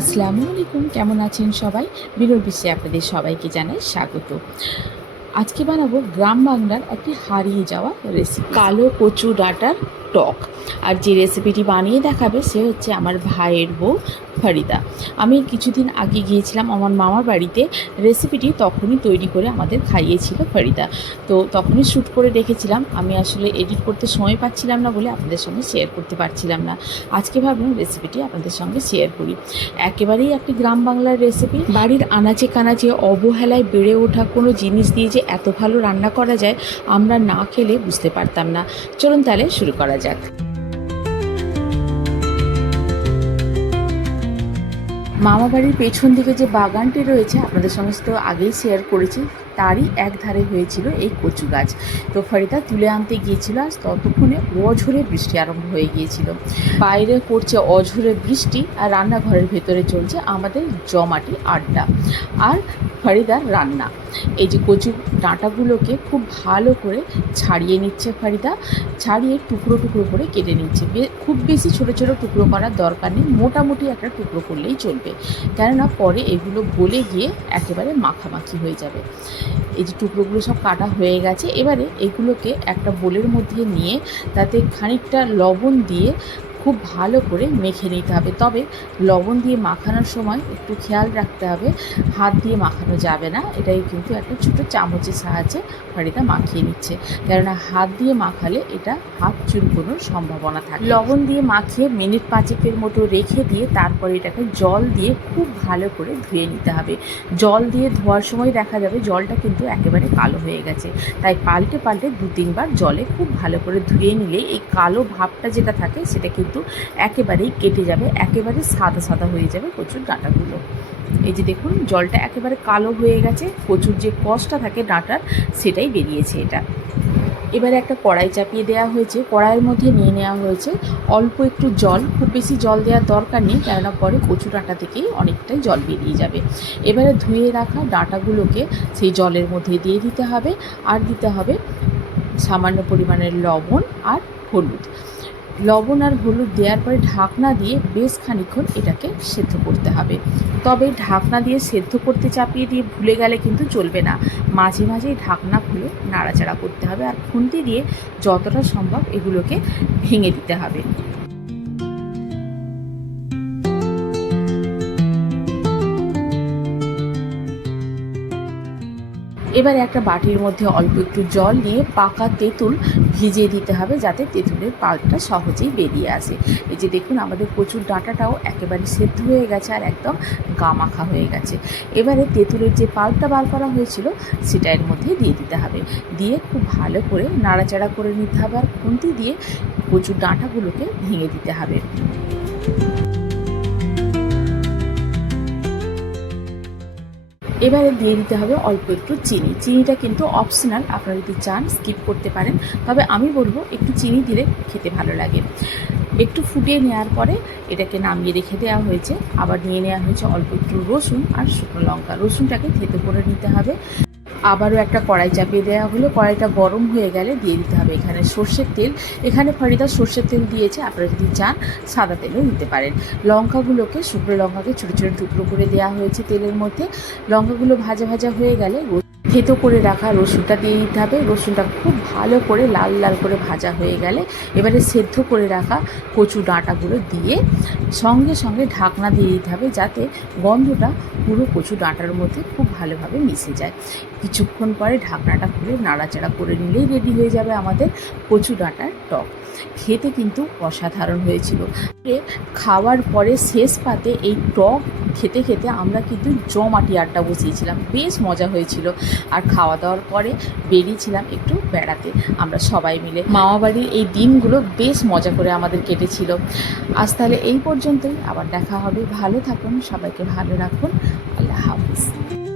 আসসালামু আলাইকুম, কেমন আছেন সবাই? বিরল বিশ্বে আপনাদের সবাইকে জানাই স্বাগত। আজকে বানাবো গ্রাম বাংলার একটি হারিয়ে যাওয়া রেসিপি কালো কচু ডাঁটার টক। আর যে রেসিপিটি বানিয়ে দেখাবে সে হচ্ছে আমার ভাইয়ের বউ ফরিদা। আমি কিছুদিন আগে গিয়েছিলাম আমার মামার বাড়িতে রেসিপিটি তখনই তৈরি করে আমাদের খাইয়েছিল ফরিদা। তো তখনই শ্যুট করে রেখেছিলাম আমি আসলে এডিট করতে সময় পাচ্ছিলাম না বলে আপনাদের সঙ্গে শেয়ার করতে পারছিলাম না। আজকে ভাবলাম রেসিপিটি আপনাদের সঙ্গে শেয়ার করি। একেবারেই একটি গ্রাম বাংলার রেসিপি বাড়ির আনাচে কানাচে অবহেলায় বেড়ে ওঠা কোনো জিনিস দিয়ে যে এত ভালো রান্না করা যায়, আমরা না খেলে বুঝতে পারতাম না। চলুন তাহলে শুরু করা যাক। মামা বাড়ির পেছন দিকে যে বাগানটি রয়েছে আপনাদের সমস্ত আগেই শেয়ার করেছি। তারই এক ধারে হয়েছিল এই কচু গাছ। তো ফরিদা তুলে আনতে গিয়েছিল আর ততক্ষণে অঝরে বৃষ্টি আরম্ভ হয়ে গিয়েছিল। বাইরে পড়ছে অঝরে বৃষ্টি আর রান্নাঘরের ভেতরে চলছে আমাদের জমাটি আড্ডা আর ফরিদার রান্না। এই যে কচু ডাঁটাগুলোকে খুব ভালো করে ছাড়িয়ে নিচ্ছে ফরিদা, ছাড়িয়ে টুকরো টুকরো করে কেটে নিচ্ছে। খুব বেশি ছোট ছোট টুকরো করার দরকার নেই, মোটামুটি একটা টুকরো করলেই চলবে। কেননা পরে এগুলো গলে গিয়ে একেবারে মাখামাখি হয়ে যাবে। এই যে টুকরোগুলো সব কাটা হয়ে গেছে। এবারে এগুলোকে একটা বোলের মধ্যে নিয়ে তাতে খানিকটা লবণ দিয়ে খুব ভালো করে মেখে নিতে হবে। তবে লবণ দিয়ে মাখানোর সময় একটু খেয়াল রাখতে হবে। হাত দিয়ে মাখানো যাবে না। এটাই কিন্তু একটা ছোটো চামচের সাহায্যে ফাড়িটা মাখিয়ে নিচ্ছে। কেননা হাত দিয়ে মাখালে এটা হাত চুলকোনোর সম্ভাবনা থাকে। লবণ দিয়ে মাখিয়ে মিনিট পাঁচেকের মতো রেখে দিয়ে তারপরে এটাকে জল দিয়ে খুব ভালো করে ধুয়ে নিতে হবে। জল দিয়ে ধোয়ার সময় দেখা যাবে জলটা কিন্তু একেবারে কালো হয়ে গেছে। তাই পাল্টে পাল্টে দু তিনবার জলে খুব ভালো করে ধুয়ে নিলে এই কালো ভাবটা যেটা থাকে সেটা কিন্তু একেবারেই কেটে যাবে, একেবারে সাদা সাদা হয়ে যাবে কচুর ডাঁটাগুলো। এই যে দেখুন, জলটা একেবারে কালো হয়ে গেছে, কচুর যে কষটা থাকে ডাঁটার, সেটাই বেরিয়েছে এটা। এবারে একটা কড়াই চাপিয়ে দেওয়া হয়েছে, কড়াইয়ের মধ্যে নিয়ে নেওয়া হয়েছে অল্প একটু জল, খুব বেশি জল দেওয়ার দরকার নেই, কেননা পরে কচু ডাঁটা থেকেই অনেকটাই জল বেরিয়ে যাবে। এবারে ধুয়ে রাখা ডাঁটাগুলোকে সেই জলের মধ্যে দিয়ে দিতে হবে, আর দিতে হবে সামান্য পরিমাণের লবণ আর হলুদ। লবণ আর হলুদ দেওয়ার পরে ঢাকনা দিয়ে বেশ খানিক্ষণ এটাকে সেদ্ধ করতে হবে। তবে ঢাকনা দিয়ে সেদ্ধ করতে চাপিয়ে দিয়ে ভুলে গেলে কিন্তু চলবে না। মাঝে মাঝে ঢাকনা খুলে নাড়াচাড়া করতে হবে আর খুন্তি দিয়ে যতটা সম্ভব এগুলোকে ভেঙে দিতে হবে। এবারে একটা বাটির মধ্যে অল্প একটু জল নিয়ে পাকা তেঁতুল ভিজিয়ে দিতে হবে যাতে তেঁতুলের পাল্পটা সহজেই বেরিয়ে আসে। এই যে দেখুন, আমাদের প্রচুর ডাঁটাটাও একেবারে সেদ্ধ হয়ে গেছে আর একদম গামাখা হয়ে গেছে। এবারে তেঁতুলের যে পাল্পটা বার করা হয়েছিল, সেটা এর মধ্যে দিয়ে দিতে হবে। দিয়ে খুব ভালো করে নাড়াচাড়া করে নিতে হবে আর খুন্তি দিয়ে প্রচুর ডাঁটাগুলোকে ভেঙে দিতে হবে। এবারে দিয়ে দিতে হবে অল্প একটু চিনি। চিনিটা কিন্তু অপশনাল আপনারা যদি চান স্কিপ করতে পারেন। তবে আমি বলব, একটু চিনি দিলে খেতে ভালো লাগে। একটু ফুটিয়ে নেওয়ার পরে এটাকে নামিয়ে রেখে দেওয়া হয়েছে। আবার নিয়ে নেওয়া হয়েছে অল্প একটু রসুন আর শুকনো লঙ্কা। রসুনটাকে থেতে করে নিতে হবে। আবারও একটা কড়াই চাপিয়ে দেওয়া হলো। কড়াইটা গরম হয়ে গেলে দিয়ে দিতে হবে এখানে সর্ষের তেল। এখানে ফরিদা সর্ষের তেল দিয়েছে। আপনারা যদি চান, সাদা তেলও দিতে পারেন। লঙ্কাগুলোকে, শুকনো লঙ্কাকে ছোটো ছোটো টুকরো করে দেওয়া হয়েছে তেলের মধ্যে। লঙ্কাগুলো ভাজা ভাজা হয়ে গেলে থেতো করে রাখা রসুনটা দিয়ে দিতে হবে। রসুনটা খুব ভালো করে লাল লাল করে ভাজা হয়ে গেলে এবারে সেদ্ধ করে রাখা কচু ডাঁটাগুলো দিয়ে সঙ্গে সঙ্গে ঢাকনা দিয়ে দিতে হবে যাতে গন্ধটা পুরো কচু ডাঁটার মধ্যে খুব ভালোভাবে মিশে যায়। কিছুক্ষণ পরে ঢাকনাটা খুলে নাড়াচাড়া করে নিলেই রেডি হয়ে যাবে আমাদের কচু ডাঁটার টক। খেতে কিন্তু অসাধারণ হয়েছিল। খাওয়ার পরে শেষ পাতে এই টক খেতে খেতে আমরা কিন্তু জমাটি আড্ডা বসিয়েছিলাম। বেশ মজা হয়েছিল। আর খাওয়া দাওয়ার পরে বেরিয়েছিলাম একটু বেড়াতে। আমরা সবাই মিলে। মামা বাড়ির এই দিনগুলো বেশ মজা করে আমাদের কেটেছিল। আজ তাহলে এই পর্যন্তই। আবার দেখা হবে। ভালো থাকুন। সবাইকে ভালো রাখুন। আল্লাহ হাফিজ।